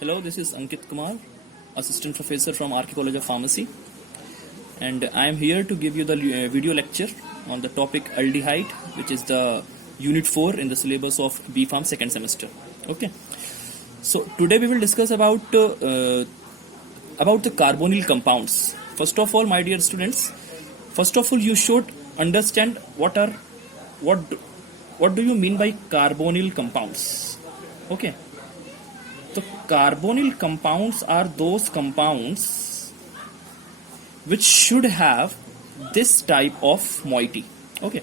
Hello, this is Ankit Kumar, Assistant Professor from RK College of Pharmacy, and I am here to give you the video lecture on the topic aldehyde, which is the Unit 4 in the syllabus of B.Pharm second semester. Okay, so today we will discuss about the carbonyl compounds. First of all, my dear students, you should understand what do you mean by carbonyl compounds. Okay. So carbonyl compounds are those compounds which should have this type of moiety. Okay,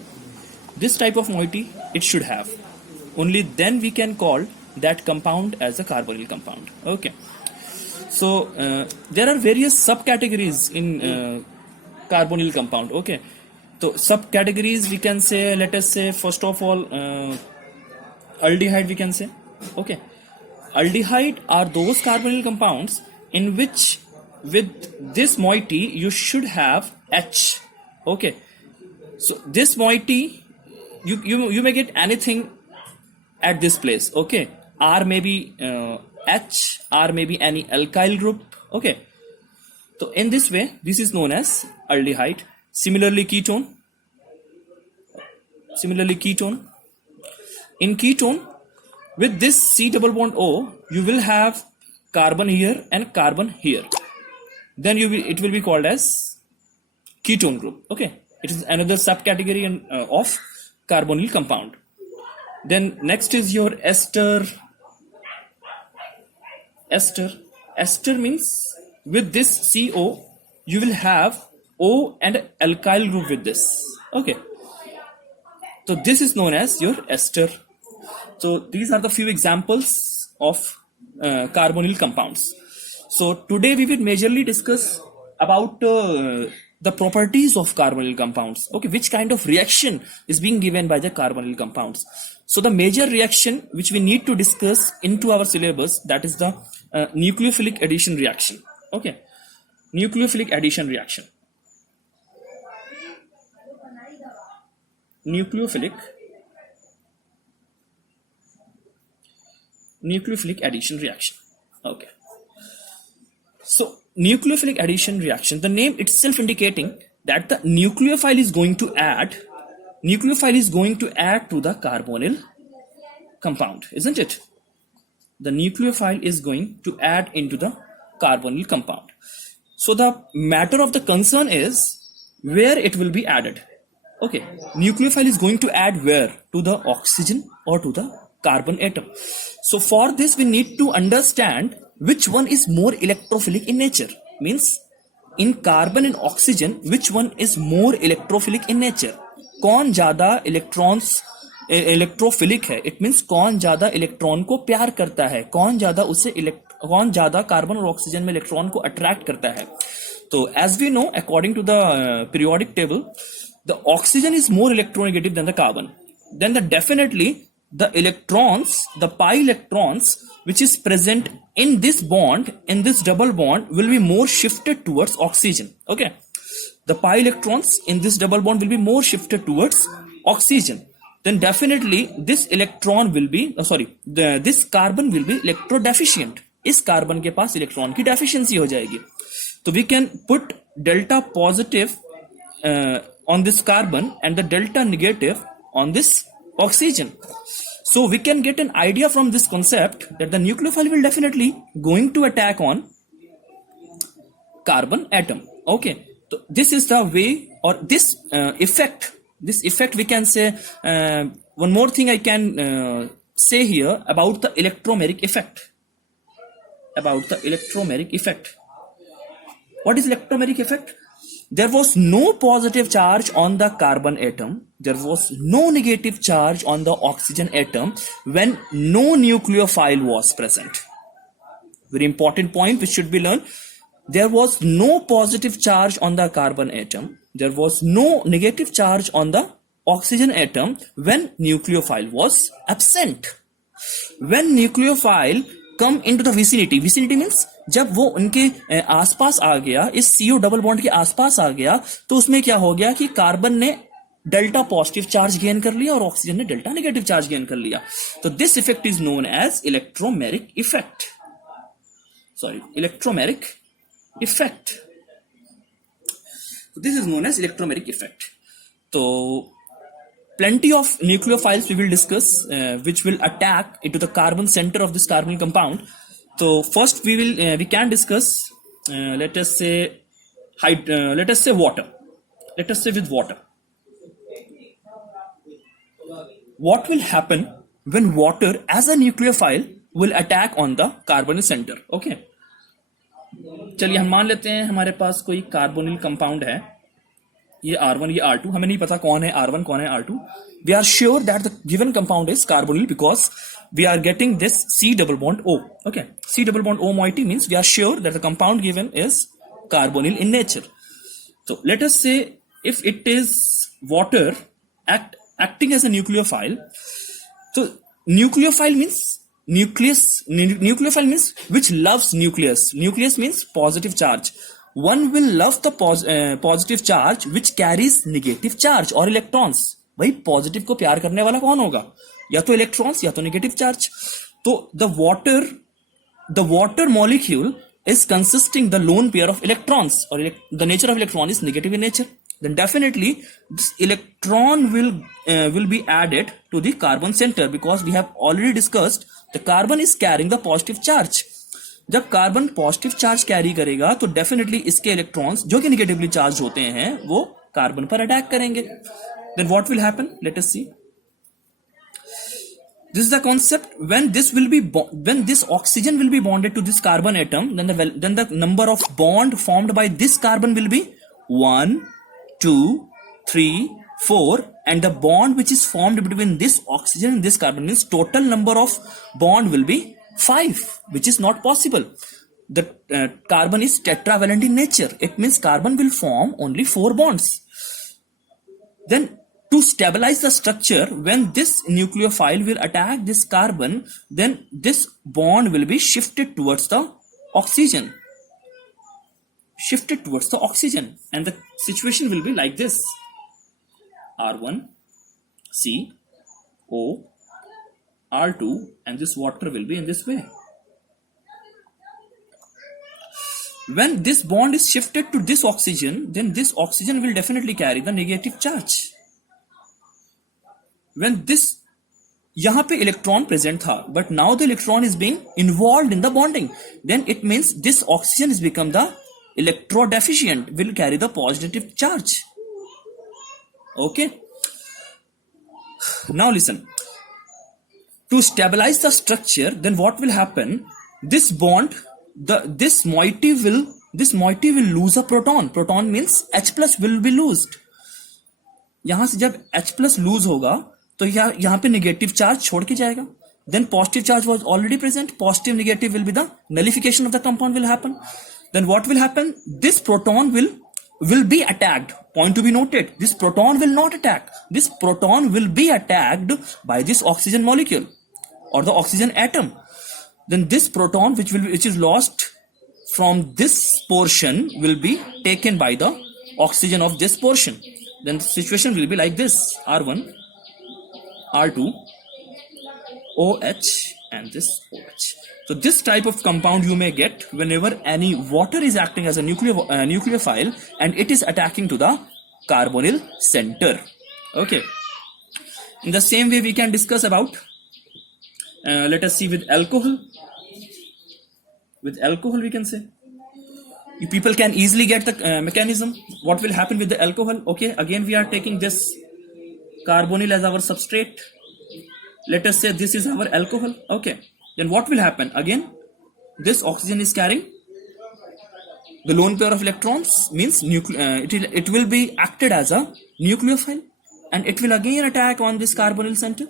this type of moiety it should have. Only then we can call that compound as a carbonyl compound. Okay, so there are various subcategories in carbonyl compound. Okay, so subcategories we can say, let us say first of all aldehyde we can say. Okay. Aldehyde are those carbonyl compounds in which with this moiety you should have H. Okay, so this moiety you may get anything at this place. Okay, R may be H, R may be any alkyl group. Okay, so in this way this is known as aldehyde. Similarly ketone. In ketone, with this C double bond O, you will have carbon here and carbon here. Then it will be called as ketone group. Okay, it is another subcategory of carbonyl compound. Then next is your ester. Ester means with this CO, you will have O and alkyl group with this. Okay, so this is known as your ester. So these are the few examples of carbonyl compounds. So today we will majorly discuss about the properties of carbonyl compounds. Okay, which kind of reaction is being given by the carbonyl compounds. So the major reaction which we need to discuss into our syllabus, that is the nucleophilic addition reaction. Okay, nucleophilic addition reaction. Nucleophilic addition reaction. Okay, so nucleophilic addition reaction, the name itself indicating that the nucleophile is going to add to the carbonyl compound, isn't it? The nucleophile is going to add into the carbonyl compound. So the matter of the concern is where it will be added. Okay, nucleophile is going to add where? To the oxygen or to the carbon atom. So for this we need to understand which one is more electrophilic in nature. Means in carbon and oxygen which one is more electrophilic in nature. कौन ज्यादा electrons electrophilic है, it means कौन ज्यादा electron को प्यार करता है, कौन ज्यादा कार्बन और ऑक्सीजन में इलेक्ट्रॉन को अट्रैक्ट करता है. तो as we know according to the periodic table, the oxygen is more electronegative than the carbon. Then definitely the electrons, the pi electrons which is present in this bond, in this double bond, will be more shifted towards oxygen. Okay, the pi electrons in this double bond will be more shifted towards oxygen. Then definitely this electron will be this carbon will be electrodeficient. इस carbon के पास electron की deficiency हो जाएगी. तो we can put delta positive on this carbon and the delta negative on this oxygen. So we can get an idea from this concept that the nucleophile will definitely going to attack on carbon atom. Okay, so this is the way, or this effect we can say. One more thing I can say here about the electromeric effect. What is electromeric effect? There was no positive charge on the carbon atom. There was no negative charge on the oxygen atom when no nucleophile was present. Very important point which should be learned. There was no positive charge on the carbon atom. There was no negative charge on the oxygen atom when nucleophile was absent. When nucleophile come into the vicinity means जब वो उनके आसपास आ गया, इस CO double bond के आसपास आ गया, तो उसमें क्या हो गया कि कार्बन ने डेल्टा पॉजिटिव चार्ज गेन कर लिया और ऑक्सीजन ने डेल्टा नेगेटिव चार्ज गेन कर लिया. तो this effect is known as electromeric effect. electromeric effect. This is known as electromeric effect. So plenty of nucleophiles we will discuss, which will attack into the carbon center of this carbonyl compound. So first we can discuss, let us say water. Let us say with water. What will happen when water as a nucleophile will attack on the carbonyl center? Okay. चलिए हम मान लेते हैं हमारे पास कोई carbonyl compound है, ये R1 ये R2, हमें नहीं पता कौन है R1 कौन है R2. We are sure that the given compound is carbonyl because we are getting this C double bond O. Okay, C double bond O moiety means we are sure that the compound given is carbonyl in nature. So let us say if it is water acting as a nucleophile. So nucleophile means nucleophile means which loves nucleus. Nucleus means positive charge. One will love the positive charge which carries negative charge or electrons. भाई positive को प्यार करने वाला कौन होगा? या तो electrons या तो नेगेटिव चार्ज. तो the water molecule is consisting the lone pair of electrons, or the nature of electron is negative in nature. Then definitely this electron will be added to the carbon center because we have already discussed the carbon is carrying the positive charge. जब carbon positive charge carry करेगा तो definitely इसके electrons जो कि negatively charge होते हैं वो carbon पर अटैक करेंगे. Then what will happen? Let us see. This is the concept. When this oxygen will be bonded to this carbon atom, then the number of bond formed by this carbon will be 1, 2, 3, 4, and the bond which is formed between this oxygen and this carbon means total number of bond will be 5, which is not possible. The carbon is tetravalent in nature. It means carbon will form only 4 bonds. Then to stabilize the structure, when this nucleophile will attack this carbon, then this bond will be shifted towards the oxygen. And the situation will be like this. R1, C, O, R2, and this water will be in this way. When this bond is shifted to this oxygen, then this oxygen will definitely carry the negative charge. When this, यहाँ पे electron present था, but now the electron is being involved in the bonding, then it means this oxygen has become the electrodeficient, will carry the positive charge. Okay. Now listen. To stabilize the structure, then what will happen? This bond, this moiety will lose a proton. Proton means H plus will be loosed. यहाँ से जब H plus lose होगा तो यहाँ पे negative charge छोड़ के जाएगा. Then positive charge was already present. Positive negative will be the nullification of the compound will happen. Then what will happen? This proton will be attacked. Point to be noted. This proton will not attack. This proton will be attacked by this oxygen molecule or the oxygen atom. Then this proton which is lost from this portion will be taken by the oxygen of this portion. Then the situation will be like this. R1, R2, OH, and this OH. So this type of compound you may get whenever any water is acting as a nucleophile and it is attacking to the carbonyl center. Okay. In the same way we can discuss about, let us see with alcohol. With alcohol we can say. People can easily get the mechanism. What will happen with the alcohol? Okay, again we are taking this carbonyl as our substrate. Let us say this is our alcohol. Okay, then what will happen? Again, this oxygen is carrying the lone pair of electrons, means it will be acted as a nucleophile and it will again attack on this carbonyl center.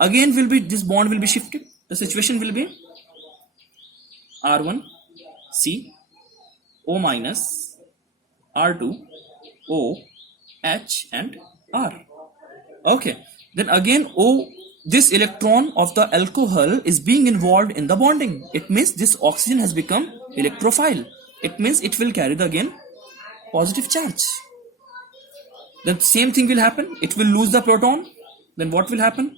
Again this bond will be shifted. The situation will be R1, C, O minus, R2, O, H, and R. Okay, then again this electron of the alcohol is being involved in the bonding. It means this oxygen has become electrophile. It means it will carry the again positive charge. Then same thing will happen. It will lose the proton. Then what will happen?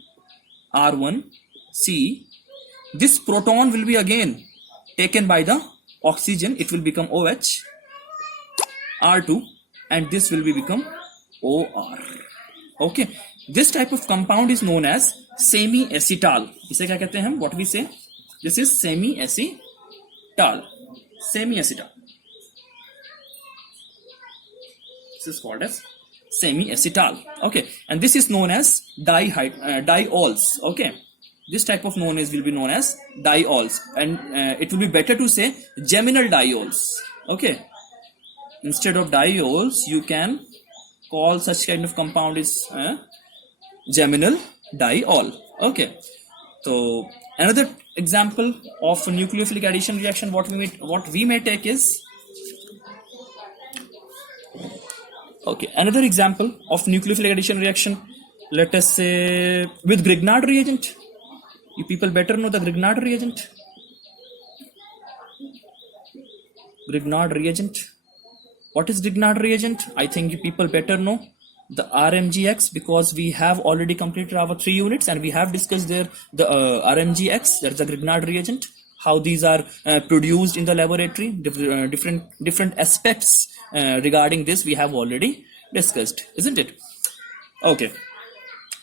R1, C. This proton will be again taken by the oxygen, it will become OH, R2, and this will be become OR. Okay, this type of compound is known as semi-acetal. इसे क्या कहते हैं हम? What we say? This is semi-acetal. Semi-acetal. This is called as semi-acetal. Okay, and this is known as diols. Okay, this type of will be known as diols, and it will be better to say geminal diols. Okay, instead of diols, you can call such kind of compound is geminal diol. Okay, so another example of nucleophilic addition reaction, what we may take is, okay, another example of nucleophilic addition reaction, let us say with Grignard reagent. You people better know the Grignard reagent. Grignard reagent. What is Grignard reagent? I think you people better know the RMGX, because we have already completed our 3 units and we have discussed there the RMGX, that's the Grignard reagent, how these are produced in the laboratory, different aspects regarding this we have already discussed, isn't it? Okay,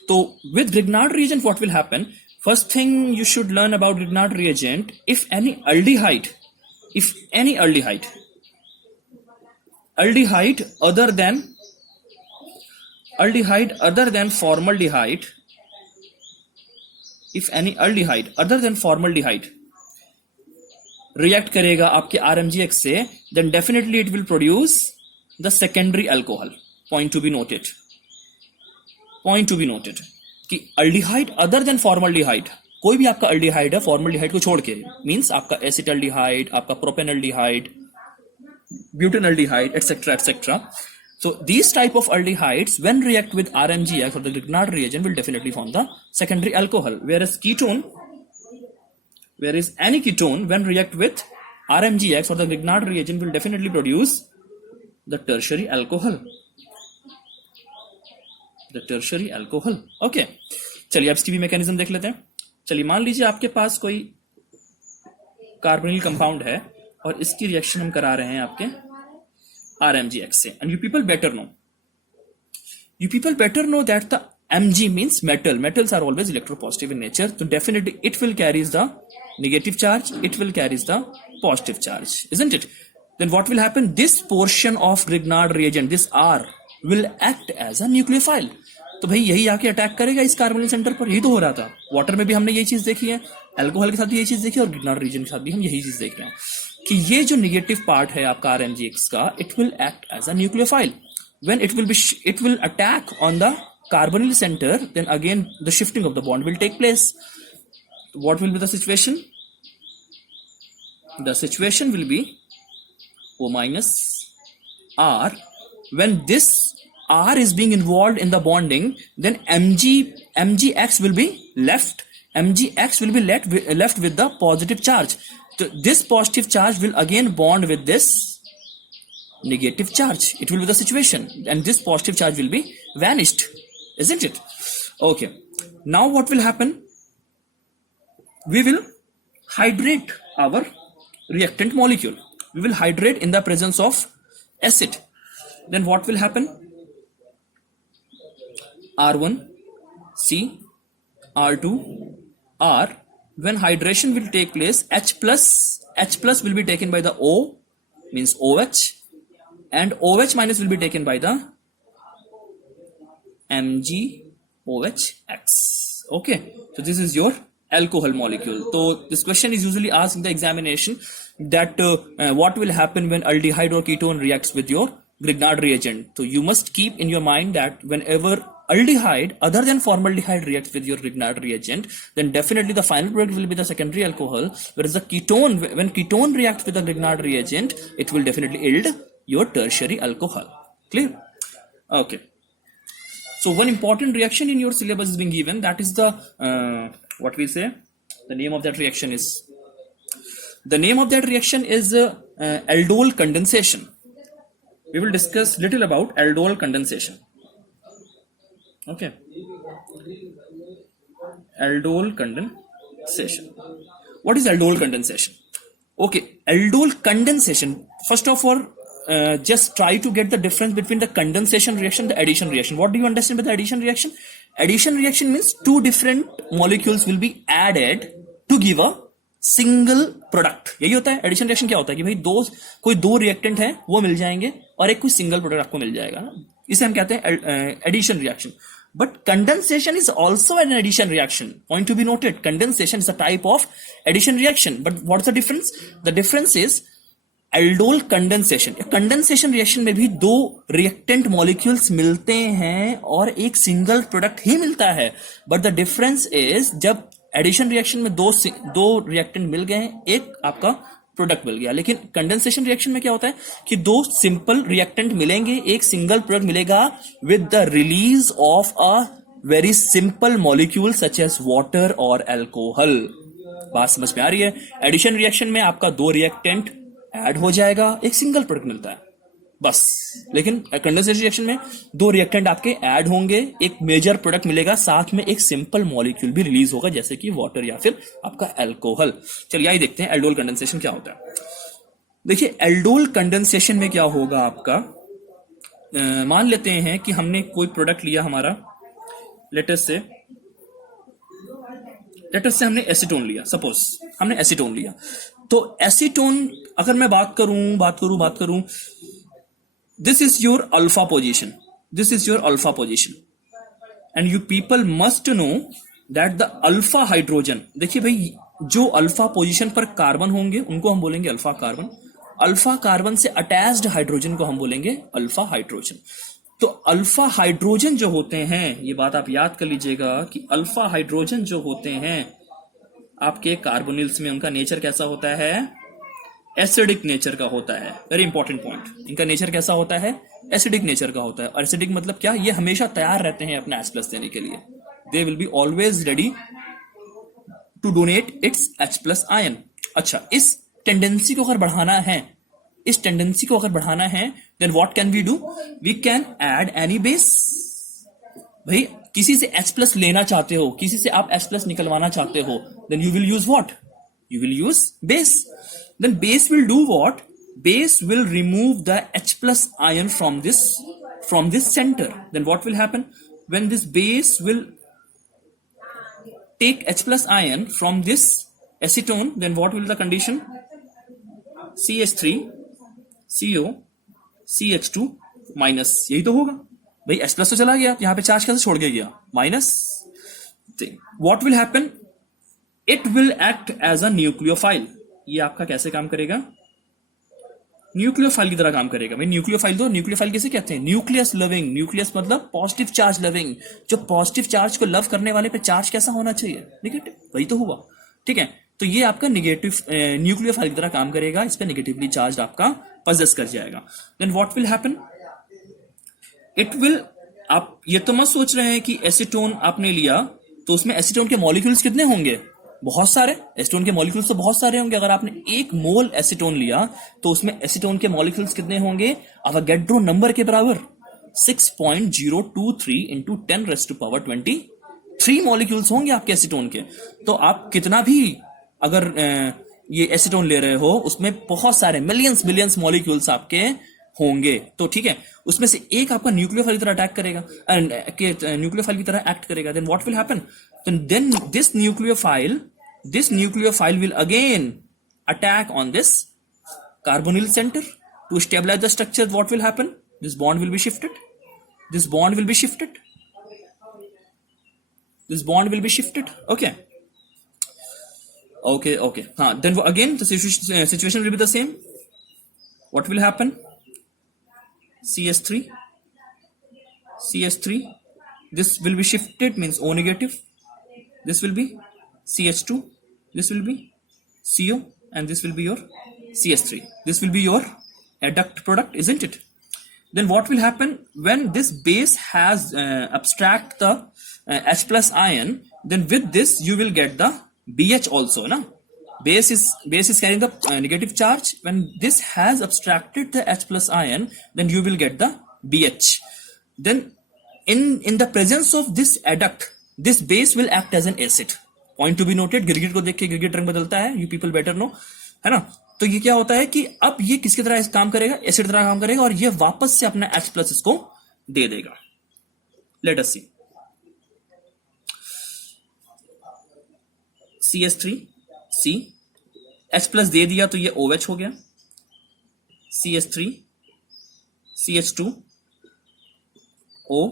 so with Grignard reagent, what will happen? First thing you should learn about Grignard reagent, if any aldehyde other than formaldehyde, if any aldehyde other than formaldehyde react करेगा आपके RMGX से, then definitely it will produce the secondary alcohol. Point to be noted कि aldehyde other than formaldehyde, कोई भी आपका aldehyde है formaldehyde को छोड़ के, means आपका acetaldehyde, आपका propanaldehyde, butanaldehyde, etc. So these type of aldehydes, when react with RMGX or the Grignard reagent, will definitely form the secondary alcohol. Whereas any ketone, when react with RMGX or the Grignard reagent, will definitely produce the tertiary alcohol. Okay, चलिए अब इसकी भी mechanism देख लेते हैं. चलिए मान लीजिए आपके पास कोई कार्बोनिल कंपाउंड है और इसकी रिएक्शन हम करा रहे हैं आपके RMGX से, and you people better know that the Mg means metals are always electropositive in nature, so definitely it will carries the negative charge, it will carries the positive charge, isn't it? Then what will happen? This portion of Grignard reagent, this R, will act as a nucleophile. तो भाई यही आके attack करेगा इस carbonyl centre पर. यही तो हो रहा था वाटर में भी, हमने यही चीज देखी है, अल्कोहल के साथ भी यही चीज देखी है, और Grignard reagent के साथ भी हम यही चीज देख रहे हैं कि ये जो नेगेटिव पार्ट है आपका RMGX का, it will act as a nucleophile. When it will attack on the carbonyl center, then again the shifting of the bond will take place. What will be the situation? The situation will be O minus R. When this R is being involved in the bonding, then MgX will be left. MgX will be left with the positive charge. So this positive charge will again bond with this negative charge. It will be the situation, and this positive charge will be vanished, isn't it? Okay, now what will happen? We will hydrate our reactant molecule. We will hydrate in the presence of acid. Then what will happen? R1, C, R2, R. When hydration will take place, H plus will be taken by the O, means OH, and OH minus will be taken by the MgOHX. Okay, so this is your alcohol molecule. So this question is usually asked in the examination, that what will happen when aldehyde or ketone reacts with your Grignard reagent. So you must keep in your mind that whenever aldehyde other than formaldehyde reacts with your Grignard reagent, then definitely the final product will be the secondary alcohol, whereas the ketone, when ketone reacts with the Grignard reagent, it will definitely yield your tertiary alcohol. Clear? Okay, so one important reaction in your syllabus is being given, that is the what we say, the name of that reaction is aldol condensation. We will discuss little about aldol condensation. Okay, aldol condensation. What is aldol condensation? Okay, aldol condensation. First of all, just try to get the difference between the condensation reaction, the addition reaction. What do you understand by the addition reaction? Addition reaction means two different molecules will be added to give a single product. यही होता है addition reaction. क्या होता है कि भाई कोई दो रिएक्टेंट है वो मिल जाएंगे और एक कोई सिंगल प्रोडक्ट आपको मिल जाएगा. इसे हम कहते हैं addition reaction. But condensation is also an addition reaction. Point to be noted. Condensation is a type of addition reaction. But what's the difference? The difference is aldol condensation. Condensation reaction में भी दो reactant molecules मिलते हैं और एक single product ही मिलता है. But the difference is जब addition reaction में दो reactant मिल गए हैं, एक आपका प्रोडक्ट मिल गया. लेकिन कंडेंसेशन रिएक्शन में क्या होता है कि दो सिंपल रिएक्टेंट मिलेंगे, एक सिंगल प्रोडक्ट मिलेगा with the release of a very simple molecule such as water और अल्कोहल. बात समझ में आ रही है? एडिशन रिएक्शन में आपका दो रिएक्टेंट ऐड हो जाएगा, एक सिंगल प्रोडक्ट मिलता है बस. लेकिन कंडेंसेशन रिएक्शन में दो रिएक्टेंट आपके ऐड होंगे, एक मेजर प्रोडक्ट मिलेगा, साथ में एक सिंपल मॉलिक्यूल भी रिलीज होगा जैसे कि वाटर या फिर आपका अल्कोहल. चलिए आइए देखते हैं एल्डोल कंडेंसेशन क्या होता है. देखिए एल्डोल कंडेंसेशन में क्या होगा आपका. मान लेते हैं कि हमने कोई प्रोडक्ट लिया हमारा, लेटेस्ट से हमने एसीटोन लिया. सपोज हमने एसीटोन लिया, तो एसीटोन अगर मैं बात करूं this is your alpha position, and you people must know that the alpha hydrogen. देखिए भाई, जो अल्फा पोजीशन पर कार्बन होंगे उनको हम बोलेंगे अल्फा कार्बन. अल्फा कार्बन से अटैच्ड हाइड्रोजन को हम बोलेंगे अल्फा हाइड्रोजन. तो अल्फा हाइड्रोजन जो होते हैं, ये बात आप याद कर लीजिएगा कि अल्फा हाइड्रोजन जो होते हैं आपके कार्बोनिल्स में, उनका नेचर कैसा होता है? एसिडिक नेचर का होता है. Very important point. इनका नेचर कैसा होता है? एसिडिक नेचर का होता है. और एसिडिक मतलब क्या? ये हमेशा तैयार रहते हैं अपना H+ देने के लिए. They will be always ready to donate its H+ ion. अच्छा, इस टेंडेंसी को अगर बढ़ाना है then what can we do? We can add any base. भाई किसी से H+ लेना चाहते हो, किसी से आप H+ निकलवाना चाहते हो, then you will use what? You will use base. Then base will do what? Base will remove the H+ ion from this center. Then what will happen? When this base will take H+ ion from this acetone, then what will the condition? CH3 CO CH2 minus. यही तो होगा भाई. H+ तो चला गया, यहां पे charge कैसे छोड़ के गया? Minus. What will happen? It will act as a nucleophile. ये आपका कैसे काम करेगा? न्यूक्लियोफाइल की तरह काम करेगा. भाई न्यूक्लियोफाइल दो. न्यूक्लियोफाइल किसे कहते हैं? Nucleus loving. न्यूक्लियस मतलब पॉजिटिव चार्ज लविंग. जो पॉजिटिव चार्ज को लव करने वाले पे चार्ज कैसा होना चाहिए? नेगेटिव. वही तो हुआ. ठीक है, तो ये आपका निगेटिव न्यूक्लियोफाइल की तरह काम करेगा. इस पे नेगेटिवली चार्ज आपका पजेस कर जाएगा. Then what will happen? It will, आप ये तो मत सोच रहे हैं कि एसीटोन आपने लिया तो उसमें एसीटोन के मॉलिक्यूल्स कितने होंगे? बहुत सारे. एसीटोन के मॉलिक्यूल्स तो बहुत सारे होंगे. अगर आपने 1 मोल एसीटोन लिया तो उसमें एसीटोन के मॉलिक्यूल्स कितने होंगे? अवोगाड्रो नंबर के बराबर 6.023 into 10⁻23 मॉलिक्यूल्स होंगे आपके एसीटोन के. तो आप कितना भी अगर ये एसीटोन ले रहे हो, उसमें बहुत सारे मिलियंस मॉलिक्यूल्स आपके होंगे. तो ठीक है, उसमें से एक आपका न्यूक्लियोफाइल की तरह अटैक करेगा, न्यूक्लियोफाइल की तरह एक्ट करेगा. Then what will happen? Then this nucleophile will again attack on this carbonyl center to stabilize the structure. What will happen? This bond will be shifted. Okay. Then again the situation will be the same. What will happen? CH3. This will be shifted, means O negative. This will be CH2, this will be CO, and this will be your CH3. This will be your adduct product, isn't it? Then what will happen when this base has abstract the H+ ion? Then with this you will get the BH also, na? Base is carrying the negative charge. When this has abstracted the H+ ion, then you will get the BH. Then in the presence of this adduct, this base will act as an acid. Point to be noted. गिरगिट को देख के गिरगिट रंग बदलता है. You people better know, है ना? तो ये क्या होता है कि अब ये किसकी तरह काम करेगा, एसिड तरह काम करेगा, और ये वापस से अपना H प्लस इसको दे देगा. लेट अस सी. CH3 C H प्लस दे दिया तो ये OH हो गया. CH3 CH2 O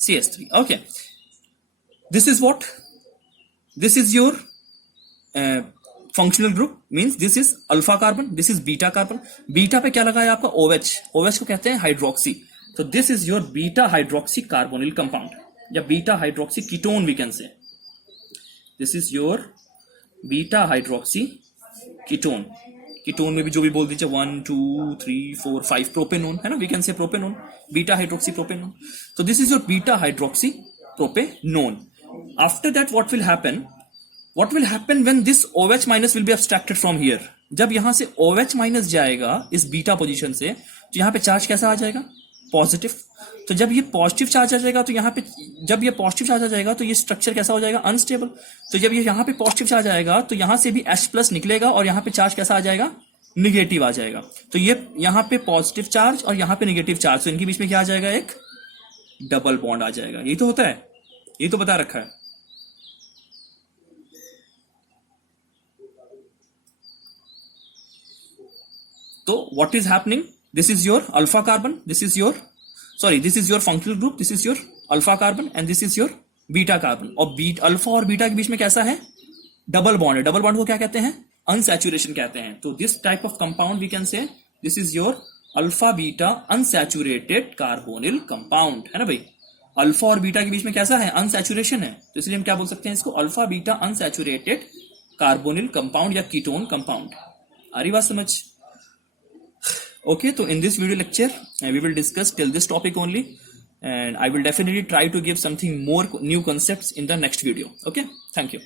CH3. Okay, this is what, this is your functional group, means this is alpha carbon, this is beta carbon. Beta पे क्या लगा है आपका OH, OH को कहते हैं हाइड्रोक्सी. तो this is your beta hydroxy carbonyl compound या beta hydroxy ketone we can say. This is your beta hydroxy ketone. Ketone में भी जो भी बोल दीजिए 1 2 3 4 5 प्रोपेनोन है ना, we can say propanone, beta hydroxy propanone. तो this is your beta hydroxy propanone. After that what will happen, what will happen when this OH minus will be abstracted from here. जब यहां से OH minus जाएगा इस beta position से, तो यहां पे चार्ज कैसा आ जाएगा, पॉजिटिव. तो जब ये पॉजिटिव चार्ज आ जाएगा तो यहां पे, जब ये पॉजिटिव चार्ज आ जाएगा तो ये स्ट्रक्चर कैसा हो जाएगा, अनस्टेबल. तो जब ये यहां पे पॉजिटिव चार्ज आएगा तो यहां से भी H प्लस निकलेगा और यहां पे चार्ज कैसा आ जाएगा, निगेटिव आ जाएगा. तो ये यहां पे पॉजिटिव चार्ज और यहां पे निगेटिव चार्ज, तो इनके बीच में क्या आ जाएगा, एक डबल बॉन्ड आ जाएगा. यही तो होता है, यही तो बता रखा है. So what is happening? This is your alpha carbon. This is your, sorry, this is your functional group. This is your alpha carbon and this is your beta carbon. और अल्फा और बीटा के बीच में कैसा है, double bond है. Double bond को क्या कहते हैं, अनसैचुरेशन कहते हैं. तो this type of compound we can say this is your alpha beta unsaturated carbonyl compound, है ना भाई. अल्फा और बीटा के बीच में कैसा है, अनसैचुरेशन है. तो इसलिए हम क्या बोल सकते हैं इसको, alpha beta unsaturated carbonyl compound या कीटोन कंपाउंड. आ रही बात समझ. Okay, so in this video lecture, we will discuss till this topic only, and I will definitely try to give something more new concepts in the next video. Okay, thank you.